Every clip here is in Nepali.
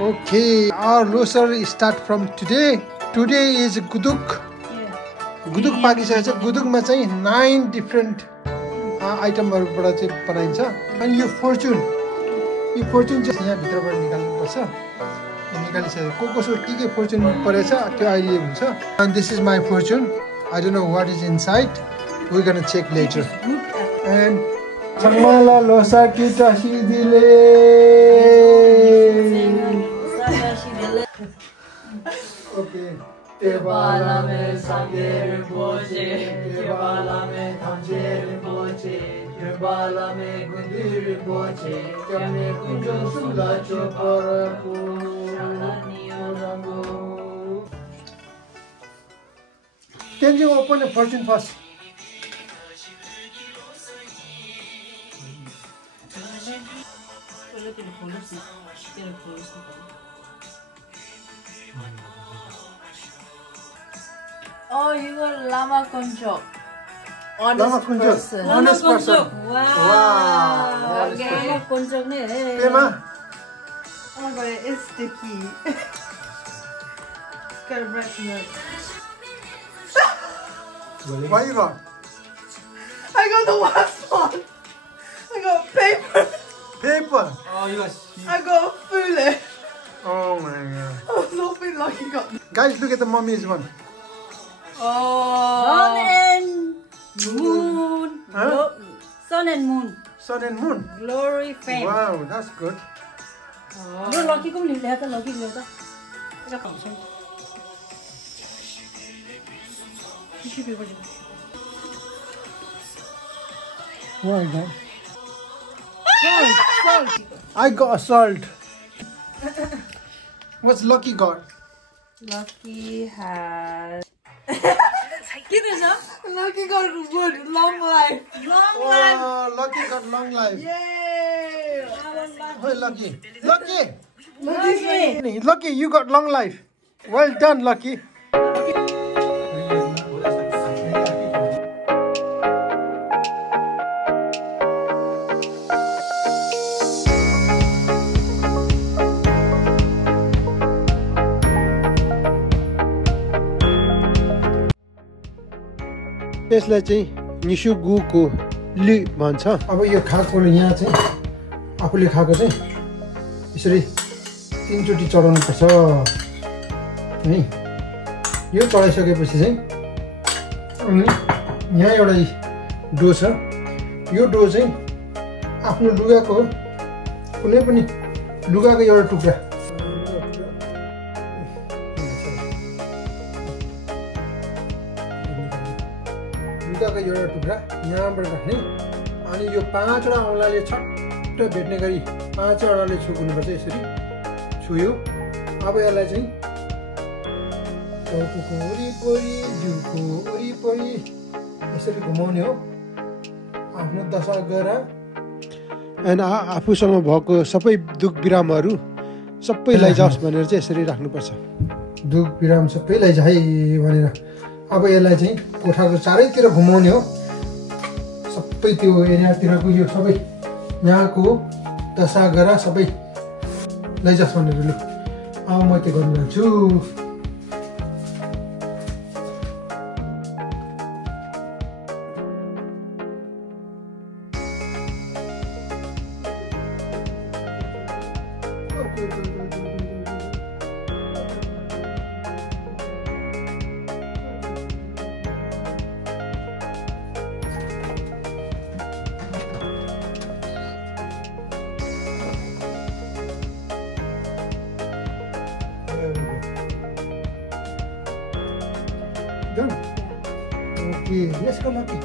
Okay, our losar start from today. Today is Guduk. Guduk pagiseko छ गुदुकमा चाहिँ 9 डिफरेन्ट आइटमहरुबाट चाहिँ बनाइन्छ अनि यो फर्चुन चाहिँ यहाँ भित्रबाट निकाल्नु पर्छ यो निकालिसके कसो के फर्चुन परेछ त्यो अहिले हुन्छ and this is my fortune. I don't know what is inside. We're going to check later. And Chamala losa kita hidile. Okay. Tebala me sangere boche, tebala me thamjere boche, tebala me gundiri boche, kame kunjo sula choparaku, rango. Can you open the fortune first? Oh, you got Lama Konjok. Honest person. Honest person. Wow. Okay. Lama Konjok ne. Tema. Oh my god, it's sticky. Got a breast milk. What you got? I got the worst one. I got paper. Paper. Oh, you got. I got Fule. Oh my god. I was not feeling like you got. Guys, look at the mommy's one. Oh. Sun and moon. Huh? Sun and moon. Sun and moon. Glory fame. Wow, that's good. Yo lucky cũng lihat ta lucky lihat ta. Cái cổng xem. What is that? Salt. I got a salt. What's Lucky got? Lucky has. Give us up. Lucky got wood, long life. Long life. Oh, Lucky got long life. Yay! Oh, Lucky. Lucky. Lucky. Lucky, you got long life. Well done, Lucky. यसलाई चाहिँ निशुगुको लि भन्छ अब यो खाकोले यहाँ चाहिँ आफूले खाको चाहिँ यसरी 3 चोटी चढाउनु पर्छ है यो चढाइसकेपछि चाहिँ अनि यहाँ एउटा डो छ यो डो चाहिँ आफ्नो लुगाको कुनै पनि लुगाको एउटा टुक्रा लुगाको एउटा टुक्रा यहाँबाट राख्ने अनि यो 5 वटा औँलाले छट्ट भेट्ने गरी 5 वटाले छुकुनुपर्छ यसरी छुयो अब यसलाई चाहिँ टाउकोको वरिपरि जिउको वरिपरि यसरी घुमाउने हो आफ्नो दशा गरा अनि आफूसँग भएको सबै दुख बिरामहरू सबै लैजाओस् भनेर चाहिँ यसरी राख्नुपर्छ दुख बिराम सबै लैजा है भनेर अब यसलाई चाहिँ कोठाको चारैतिर घुमाउने हो सबै त्यो एरियातिरको यो सबै यहाँको दशा गरा सबै लैजास् भनेर लु अब म त्यो गर्न जान्छु Done? Okay, let's go, Lucky.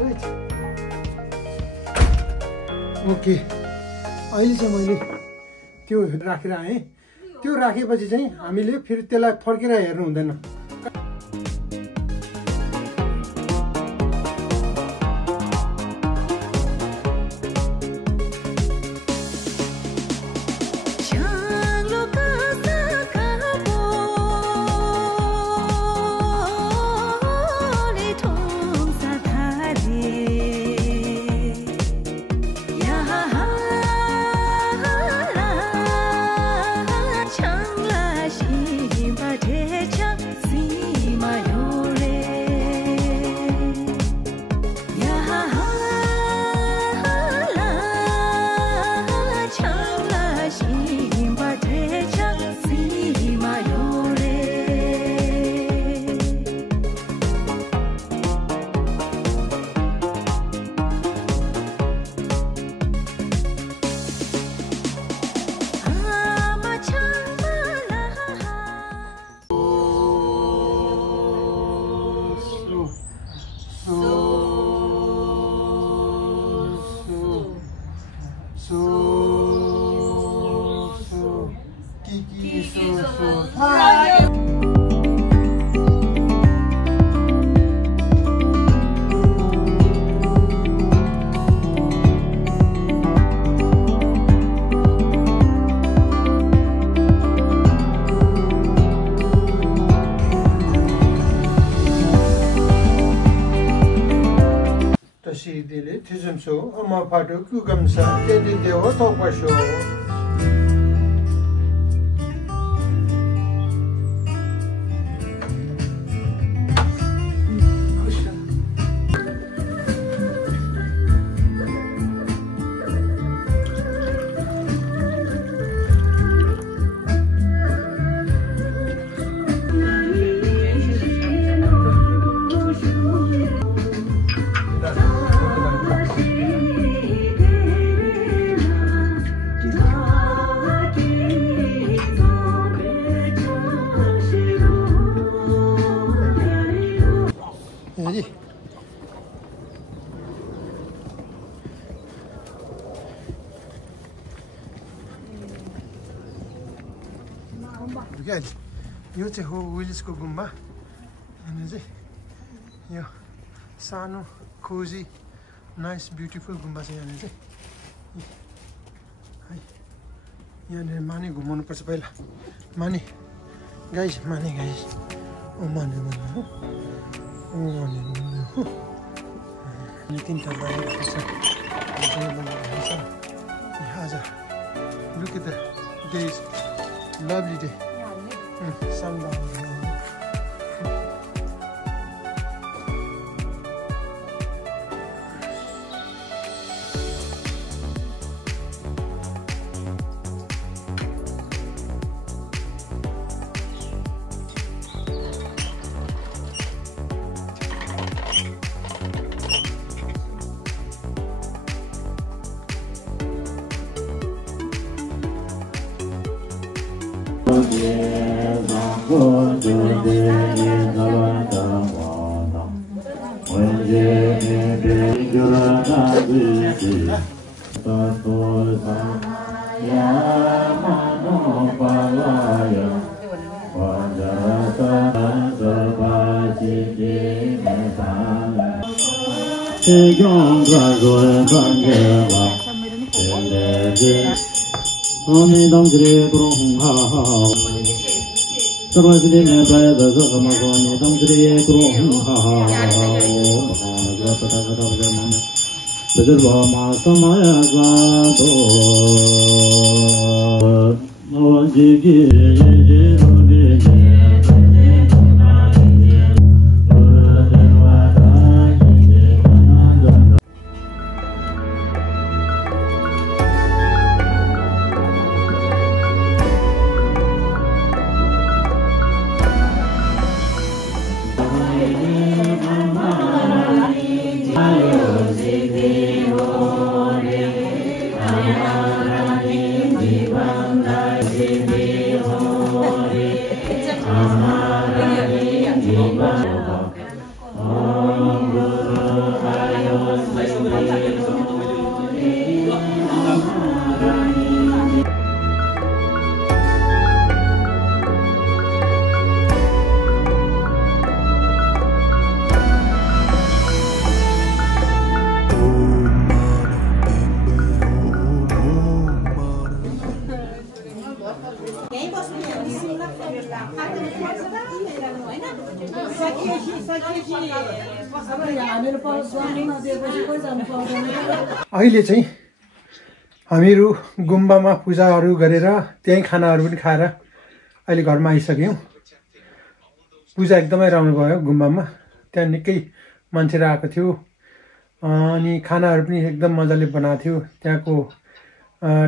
Right. Okay. अहिले चाहिँ मैले त्यो राखेर आएँ त्यो राखेपछि चाहिँ हामीले फेरि त्यसलाई फर्केर हेर्नु हुँदैन 감소 엄마 파도 구감사 때리되어 덕과쇼 여기 여기 यो चाहिँ हो विलिसको गुम्बा अनि चाहिँ यो सानो खोजी नाइस ब्युटिफुल गुम्बा छ यहाँनिर चाहिँ है यहाँनिर माने घुमाउनु पर्छ पहिला माने गाइस ओ माने हो अनि तीनटा बाहिर छ आज look at the days lovely day sundown अहिले चाहिँ हामीहरू गुम्बामा पूजाहरू गरेर त्यही खानाहरू पनि खाएर अहिले घरमा आइसक्यौँ। पूजा एकदमै राम्रो भयो गुम्बामा, त्यहाँ निकै मान्छेहरू आएको थियो अनि खानाहरू पनि एकदम मजाले बनाएको थियो। त्यहाँको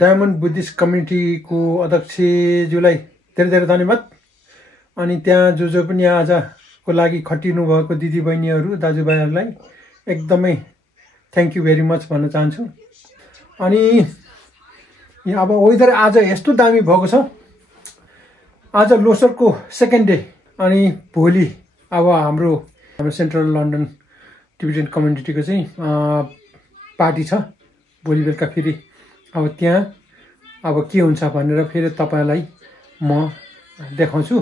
डायमन्ड बुद्धिस्ट कम्युनिटीको अध्यक्षज्यूलाई धेरै धेरै धन्यवाद। अनि त्यहाँ जो पनि आजको लागि खटिनु भएको दिदीबहिनीहरू दाजुभाइहरूलाई एकदमै थ्याङ्क यू भेरी मच भन्न चाहन्छु। अनि अब वेदर आज यस्तो दामी भएको छ, आज लोसरको सेकेन्ड डे अनि भोलि अब हाम्रो सेन्ट्रल लन्डन टिबेटन कम्युनिटीको चाहिँ पार्टी छ भोलि बेलुका। फेरि अब त्यहाँ अब के हुन्छ भनेर फेरि तपाईँलाई म देखाउँछु।